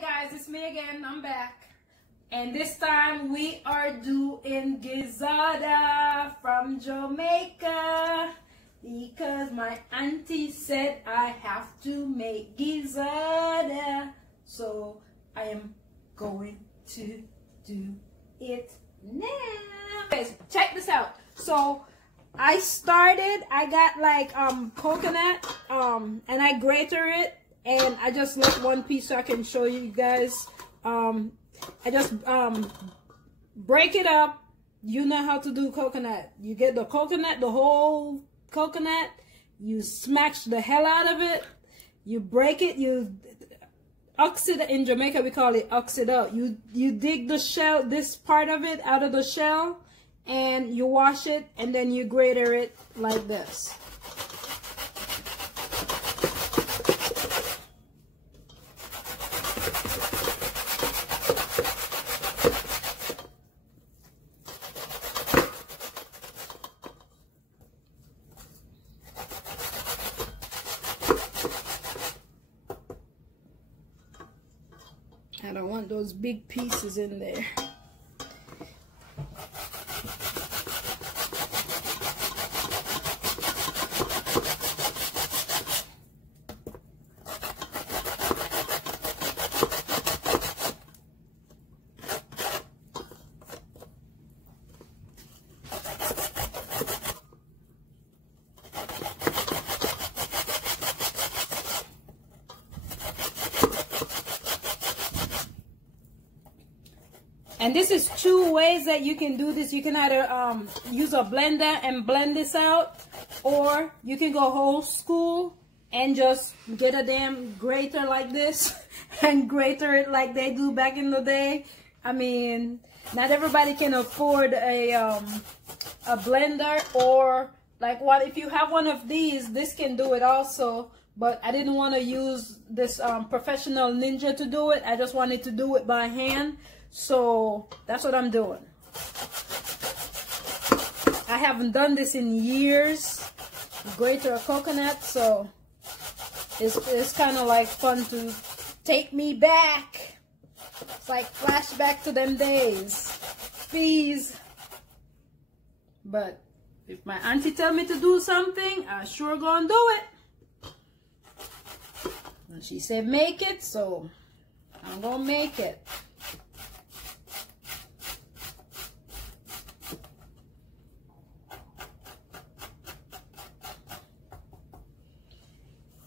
Guys, it's me again. I'm back, and this time we are doing Gizzada from Jamaica because my auntie said I have to make Gizzada, so I am going to do it now. Guys, check this out. So I got like coconut and I grated it. And I just left one piece so I can show you guys. I just break it up. You know how to do coconut. You get the coconut, the whole coconut. You smash the hell out of it. You break it. You oxide. In Jamaica we call it oxide out. You dig the shell, this part of it out of the shell, and you wash it, and then you grate it like this. I don't want those big pieces in there. And this is two ways that you can do this. You can either use a blender and blend this out, or you can go old school and just get a damn grater like this and grater it like they do back in the day. I mean, not everybody can afford a blender, or like what if you have one of these, this can do it also. But I didn't want to use this professional ninja to do it. I just wanted to do it by hand. So that's what I'm doing. I haven't done this in years. Grater a coconut, so it's kind of like fun to take me back. It's like flashback to them days. Please. But if my auntie tell me to do something, I sure gonna do it. And she said make it, so I'm gonna make it.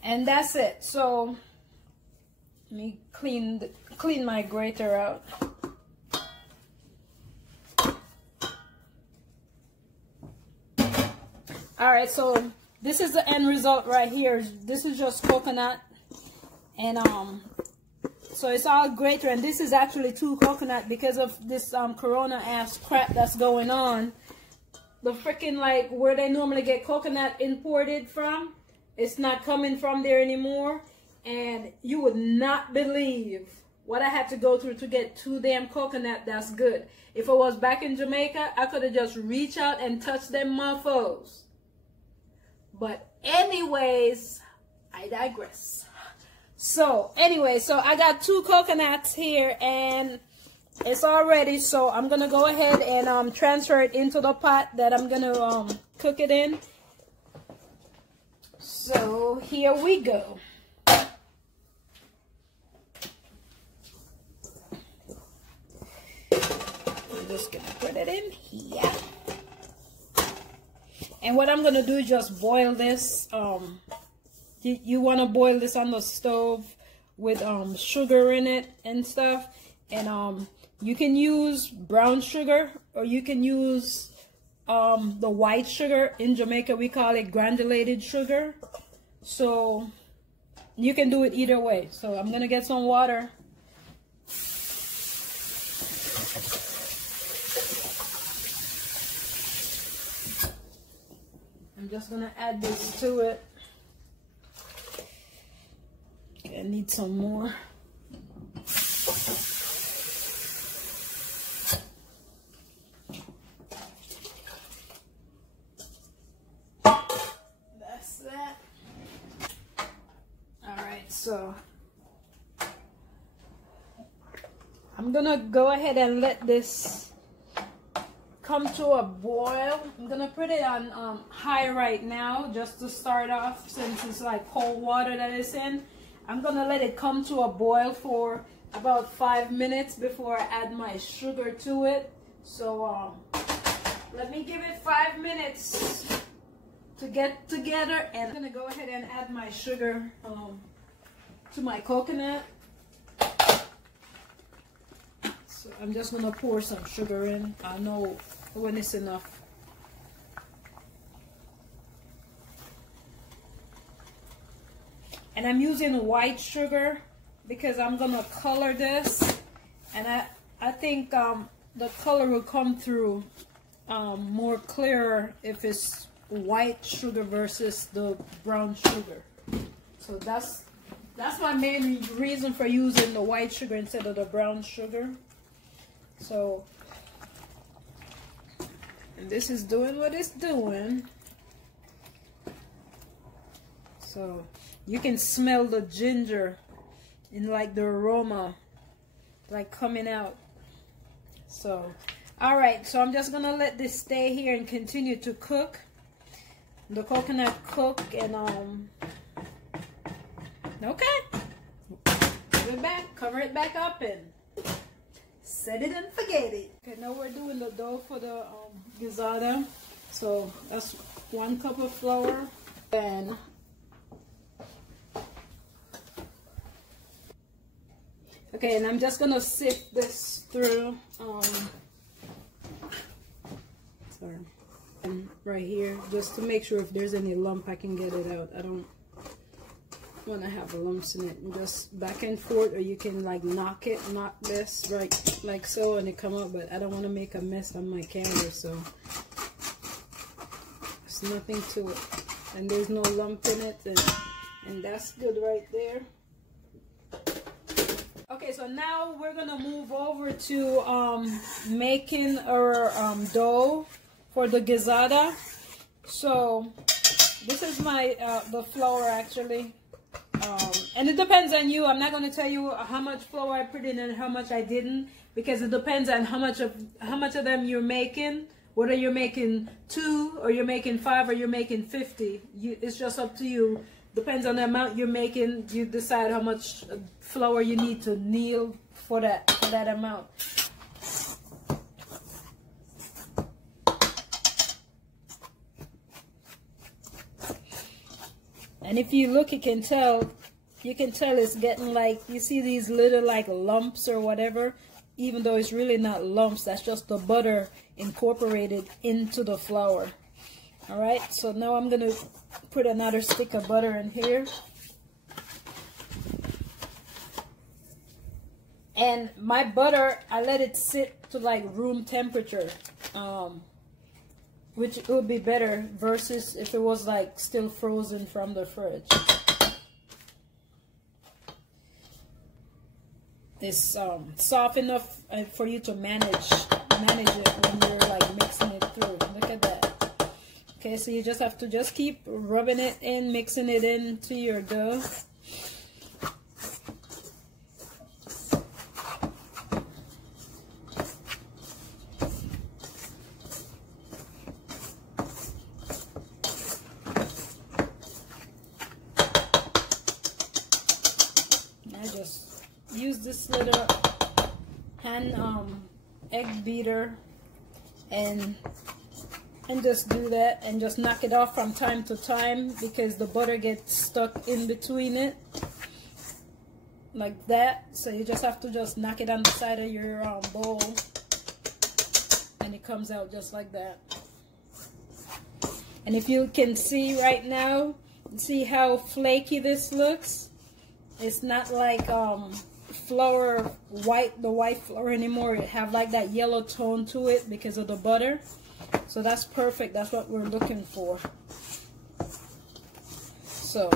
And that's it. So let me clean my grater out. All right, so this is the end result right here. This is just coconut, and so it's all grater, and this is actually two coconut because of this corona ass crap that's going on. The freaking, like, where they normally get coconut imported from, it's not coming from there anymore, and you would not believe what I had to go through to get two damn coconut that's good. If I was back in Jamaica, I could have just reached out and touched them mofos. But anyways, I digress. So anyway, so I got two coconuts here, and it's all ready. So I'm gonna go ahead and transfer it into the pot that I'm gonna cook it in. So here we go. I'm just gonna put it in here. And what I'm gonna do is just boil this. You wanna boil this on the stove with sugar in it and stuff. And you can use brown sugar, or you can use the white sugar. In Jamaica we call it granulated sugar. So you can do it either way. So I'm gonna get some water. I'm just gonna add this to it. Okay, I need some more. That's that. All right, so I'm gonna go ahead and let this come to a boil. I'm gonna put it on high right now just to start off, since it's like cold water that it's in. I'm gonna let it come to a boil for about 5 minutes before I add my sugar to it. So let me give it 5 minutes to get together, and I'm gonna go ahead and add my sugar to my coconut. So I'm just gonna pour some sugar in. I know when it's enough. And I'm using white sugar because I'm gonna color this, and I think the color will come through more clearer if it's white sugar versus the brown sugar. So that's my main reason for using the white sugar instead of the brown sugar. So, and this is doing what it's doing. So you can smell the ginger in like the aroma like coming out. So all right, so I'm just gonna let this stay here and continue to cook. The coconut cook, and okay, put it back, cover it back up, and set it and forget it. Okay, now we're doing the dough for the gizzada. So that's 1 cup of flour, and okay, and I'm just gonna sift this through sorry, right here, just to make sure if there's any lump I can get it out. I don't want to have lumps in it. And just back and forth, or you can like knock this right like so, and it come out. But I don't want to make a mess on my canvas, so there's nothing to it, and there's no lump in it, and that's good right there. Okay, so now we're gonna move over to making our dough for the gizzada. So this is my the flour actually, and it depends on you. I'm not going to tell you how much flour I put in and how much I didn't, because it depends on how much of them you're making, whether you're making 2 or you're making 5 or you're making 50. It's just up to you. Depends on the amount you're making. You decide how much flour you need to knead for that amount. And if you look, you can tell it's getting like, you see these little like lumps or whatever, even though it's really not lumps. That's just the butter incorporated into the flour. All right, so now I'm gonna put another stick of butter in here, and my butter, I let it sit to like room temperature, which would be better versus if it was like still frozen from the fridge. It's soft enough for you to manage it when you're like mixing it through. Look at that. Okay, so you just have to just keep rubbing it in, mixing it into your dough. I just use this little hand egg beater and just do that, and just knock it off from time to time, because the butter gets stuck in between it like that. So you just have to just knock it on the side of your bowl, and it comes out just like that. And if you can see right now, see how flaky this looks? It's not like flour, the white flour anymore. It have like that yellow tone to it because of the butter. So that's perfect. That's what we're looking for. So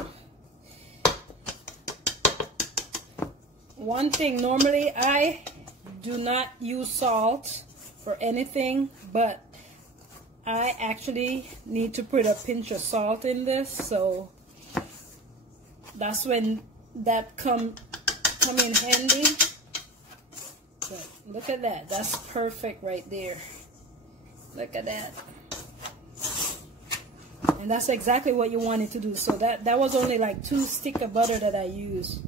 one thing, normally I do not use salt for anything, but I actually need to put a pinch of salt in this, so that's when that come in handy. But look at that. That's perfect right there. Look at that. And that's exactly what you wanted to do. So that was only like 2 sticks of butter that I used.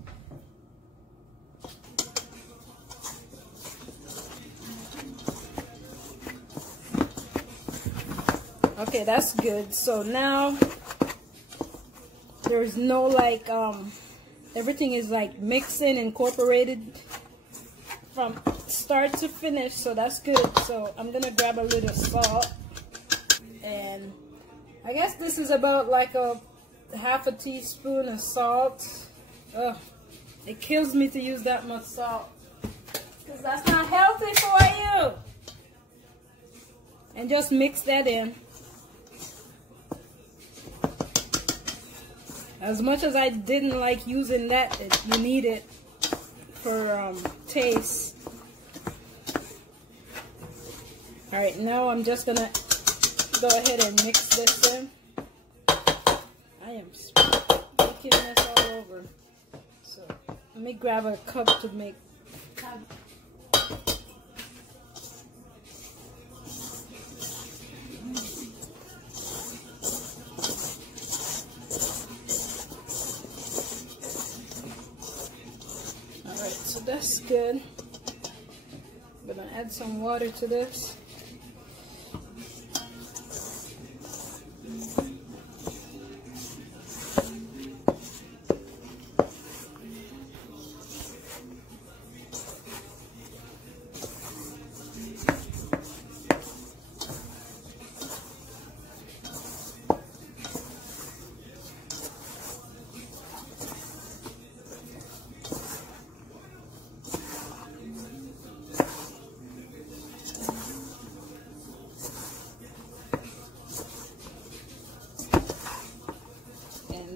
Okay, that's good. So now there's no like everything is like mixing, incorporated from start to finish, so that's good. So I'm gonna grab a little salt, and I guess this is about like a half a teaspoon of salt. Ugh, it kills me to use that much salt because that's not healthy for you. And just mix that in. As much as I didn't like using that, you need it for taste. Alright, now I'm just gonna go ahead and mix this in. I am making this all over. So let me grab a cup to make. So that's good. I'm gonna add some water to this.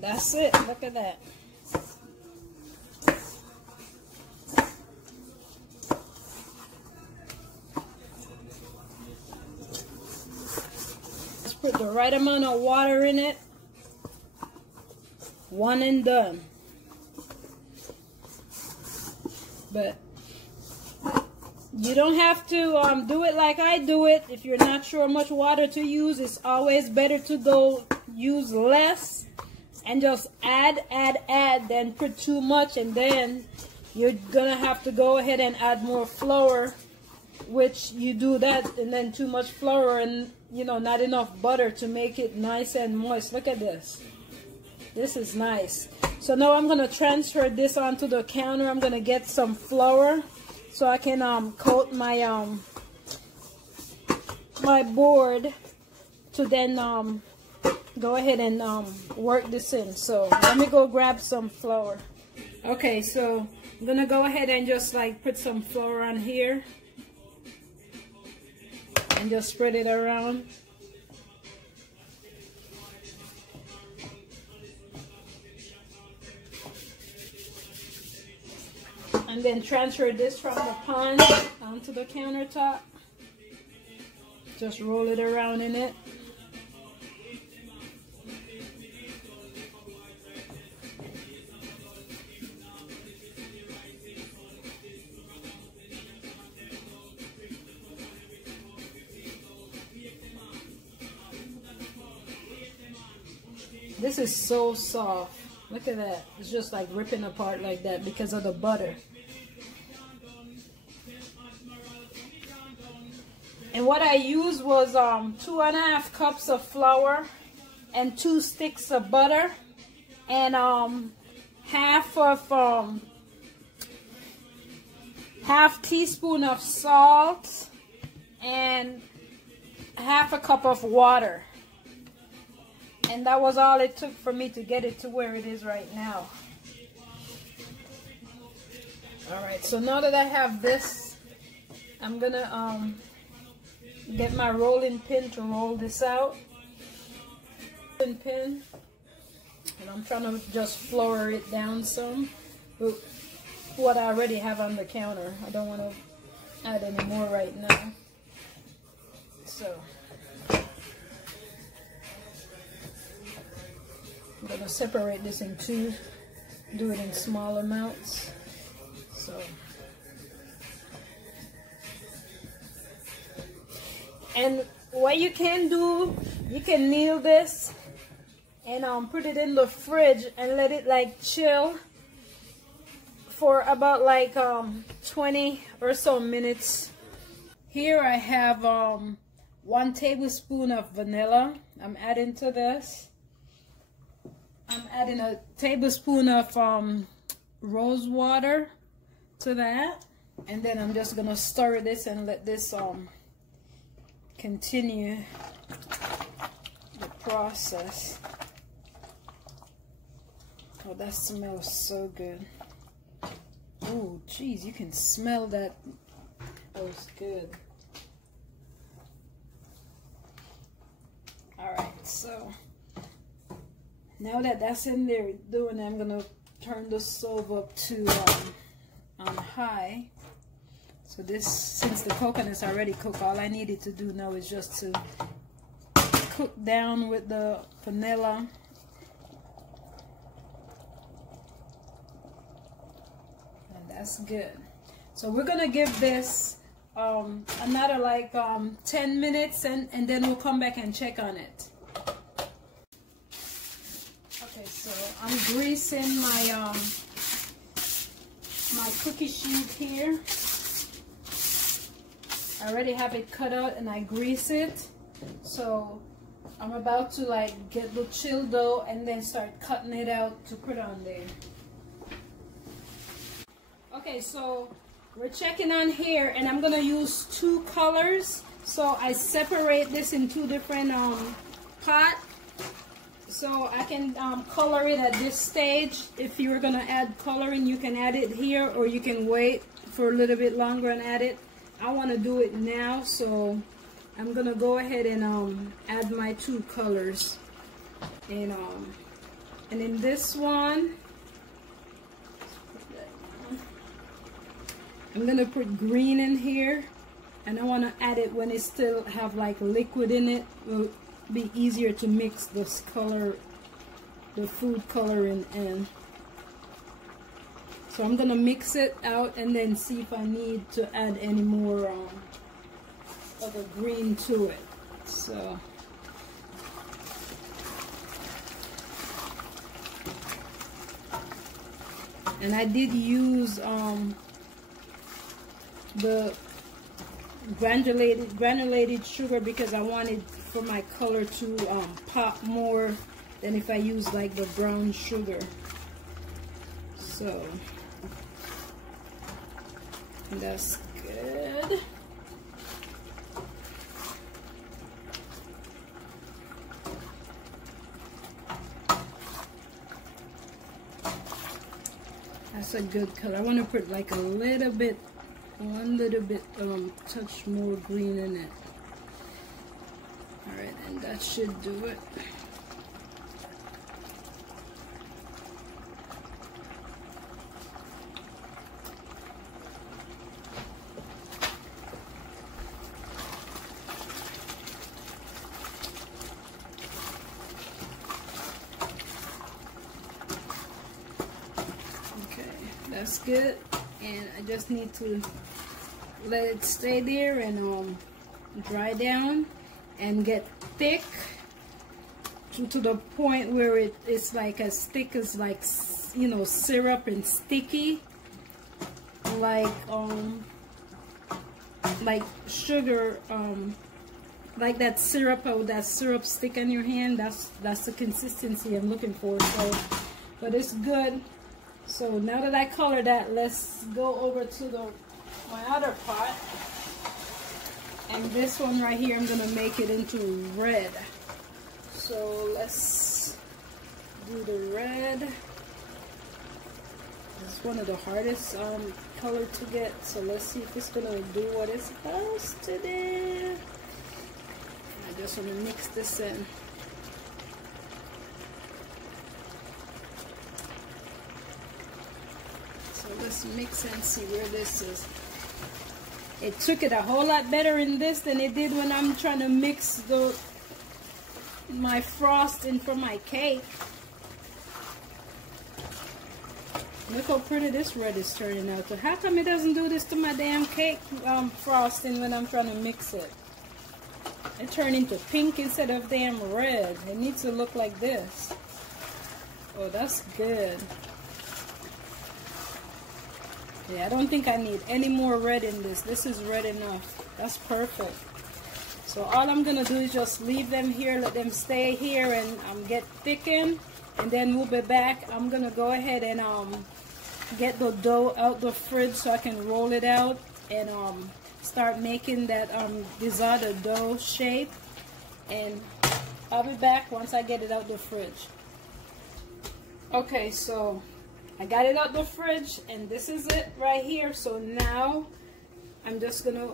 That's it. Look at that. Just put the right amount of water in it. One and done. But you don't have to do it like I do it. If you're not sure how much water to use, it's always better to go use less. And just add than put too much, and then you're gonna have to go ahead and add more flour, which you do that, and then too much flour and, you know, not enough butter to make it nice and moist. Look at this. This is nice. So now I'm gonna transfer this onto the counter. I'm gonna get some flour so I can coat my my board to then go ahead and work this in. So let me go grab some flour. Okay, so I'm gonna go ahead and just like put some flour on here and just spread it around. And then transfer this from the pan onto the countertop. Just roll it around in it. This is so soft. Look at that. It's just like ripping apart like that because of the butter. And what I used was 2.5 cups of flour and 2 sticks of butter and half teaspoon of salt and half a cup of water. And that was all it took for me to get it to where it is right now. Alright, so now that I have this, I'm gonna get my rolling pin to roll this out. Pin, and I'm trying to just flour it down some with what I already have on the counter. I don't want to add any more right now. So I'm going to separate this in two, do it in small amounts. So And what you can do, you can knead this and put it in the fridge and let it like chill for about like 20 or so minutes. Here I have 1 tablespoon of vanilla. I'm adding to this. I'm adding a tablespoon of rose water to that, and then I'm just gonna stir this and let this continue the process. Oh, that smells so good. Oh, geez, you can smell that. That was good. Alright, so now that that's in there doing, I'm gonna turn the stove up to on high. So this, since the coconut's already cooked, all I needed to do now is just to cook down with the vanilla. And that's good. So we're gonna give this another like 10 minutes and then we'll come back and check on it. Okay, so I'm greasing my my cookie sheet here. I already have it cut out and I grease it. So I'm about to like get the chill dough and then start cutting it out to put on there. Okay, so we're checking on here and I'm gonna use 2 colors. So I separate this in 2 different pots. So I can color it at this stage. If you were gonna add coloring, you can add it here or you can wait for a little bit longer and add it. I want to do it now, so I'm gonna go ahead and add my 2 colors. And in this one, I'm gonna put green in here, and I want to add it when it still have like liquid in it. It'll be easier to mix this color, the food coloring in. So I'm gonna mix it out and then see if I need to add any more of the green to it. So and I did use the granulated sugar because I wanted for my color to pop more than if I use like the brown sugar. So that's good. That's a good color. I want to put like a little bit, one little bit, touch more green in it. All right, and that should do it. That's good, and I just need to let it stay there and dry down and get thick to the point where it's like as thick as like, you know, syrup and sticky, like sugar, like that syrup, or that syrup stick on your hand. That's the consistency I'm looking for. So, but it's good. So now that I colored that, let's go over to my other pot. And this one right here, I'm gonna make it into red. So let's do the red. It's one of the hardest color to get. So let's see if it's gonna do what it's supposed to do. I just wanna mix this in. So let's mix and see where this is. It took it a whole lot better in this than it did when I'm trying to mix my frosting for my cake. Look how pretty this red is turning out. So how come it doesn't do this to my damn cake frosting when I'm trying to mix it? It turned into pink instead of damn red. It needs to look like this. Oh, that's good. Yeah, I don't think I need any more red in this. This is red enough. That's perfect. So all I'm gonna do is just leave them here, let them stay here and get thickened, and then we'll be back. I'm gonna go ahead and get the dough out the fridge so I can roll it out and start making that Gizzada dough shape, and I'll be back once I get it out the fridge. Okay, so I got it out the fridge and this is it right here. So now I'm just gonna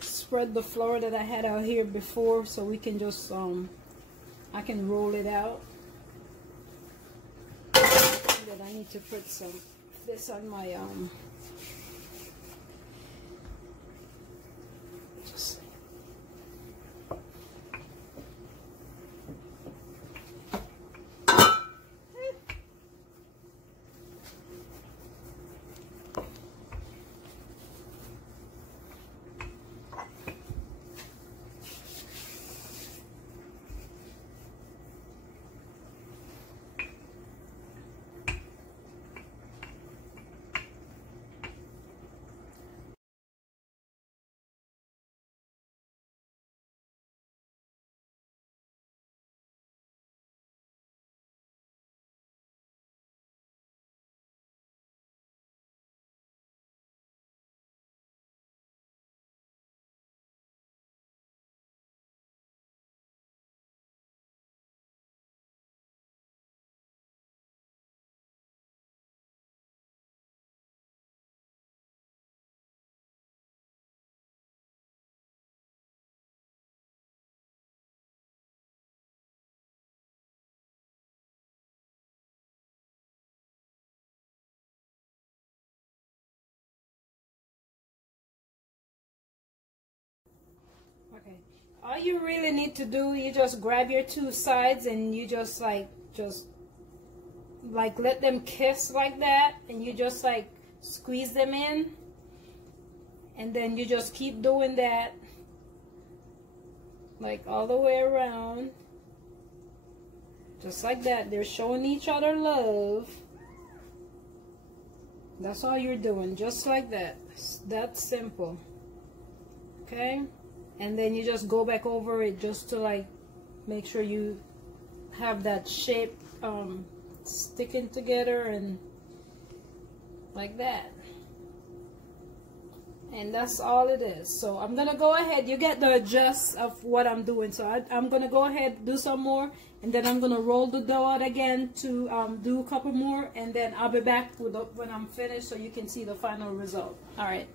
spread the flour that I had out here before so we can just I can roll it out. Then I need to put some this on my just okay. All you really need to do, you just grab your two sides and you just like let them kiss like that, and you just like squeeze them in, and then you just keep doing that like all the way around, just like that. They're showing each other love. That's all you're doing, just like that. That's simple. Okay, and then you just go back over it just to like make sure you have that shape sticking together and like that. And that's all it is. So I'm gonna go ahead, you get the gist of what I'm doing. So I'm gonna go ahead, do some more, and then I'm gonna roll the dough out again to do a couple more, and then I'll be back with when I'm finished so you can see the final result. All right.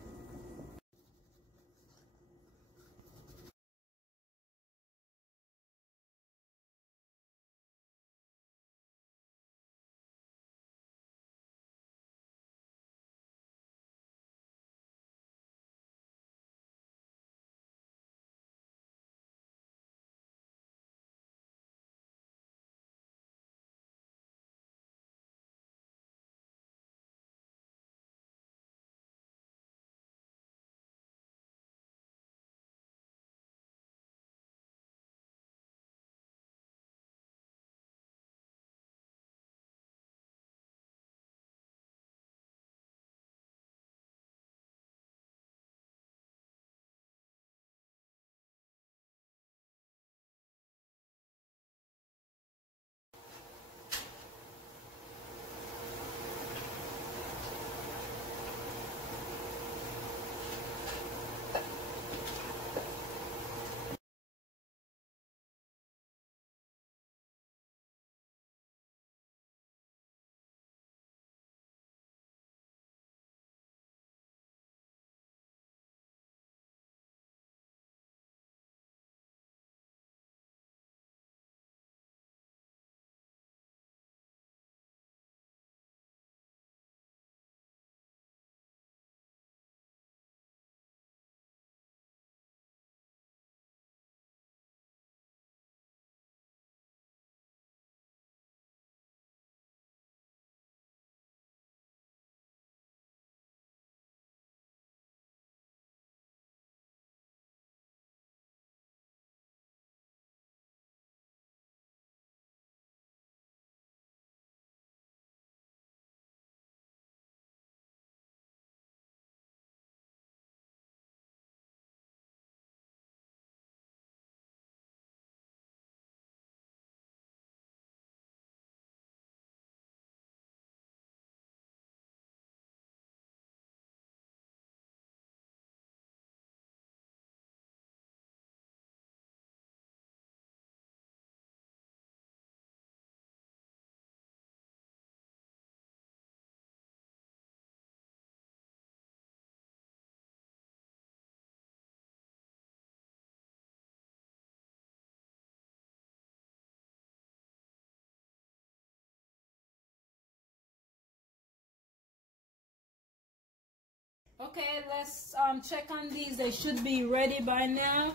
Okay, let's check on these. They should be ready by now.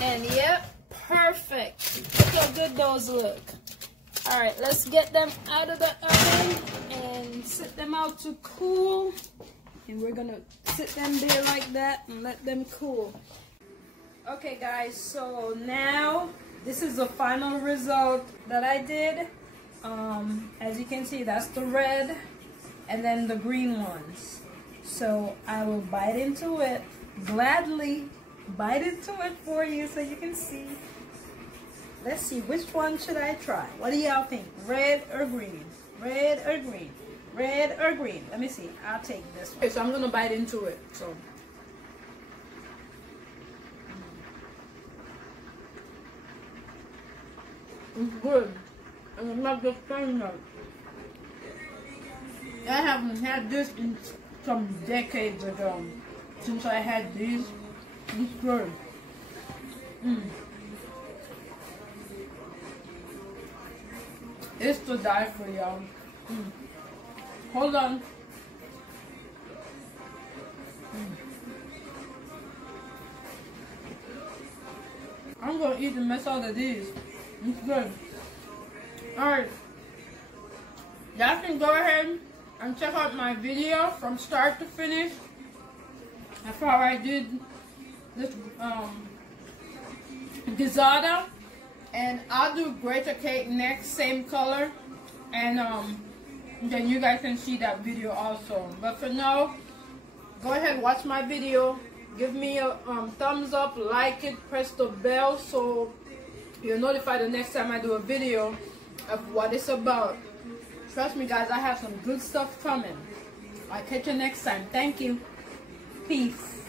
And yep, perfect. Look how good those look. All right, let's get them out of the oven and sit them out to cool. And we're gonna sit them there like that and let them cool. Okay guys, so now this is the final result that I did. As you can see, that's the red and then the green ones. So I will bite into it, gladly bite into it for you so you can see. Let's see, which one should I try? What do y'all think? Red or green? Red or green? Red or green? Let me see. I'll take this one. Okay, so I'm gonna bite into it. So it's good. And it's not just plain nut. I haven't had this in some decades ago. Since I had these, it's good. It's to die for, y'all. Hold on. I'm gonna eat the mess out of these. It's good. Alright. Y'all can go ahead and check out my video from start to finish. That's how I did this Gizzada. And I'll do greater cake next, same color. And then you guys can see that video also. But for now, go ahead, watch my video. Give me a thumbs up, like it, press the bell so you're notified the next time I do a video of what it's about. Trust me guys, I have some good stuff coming. I'll catch you next time. Thank you. Peace.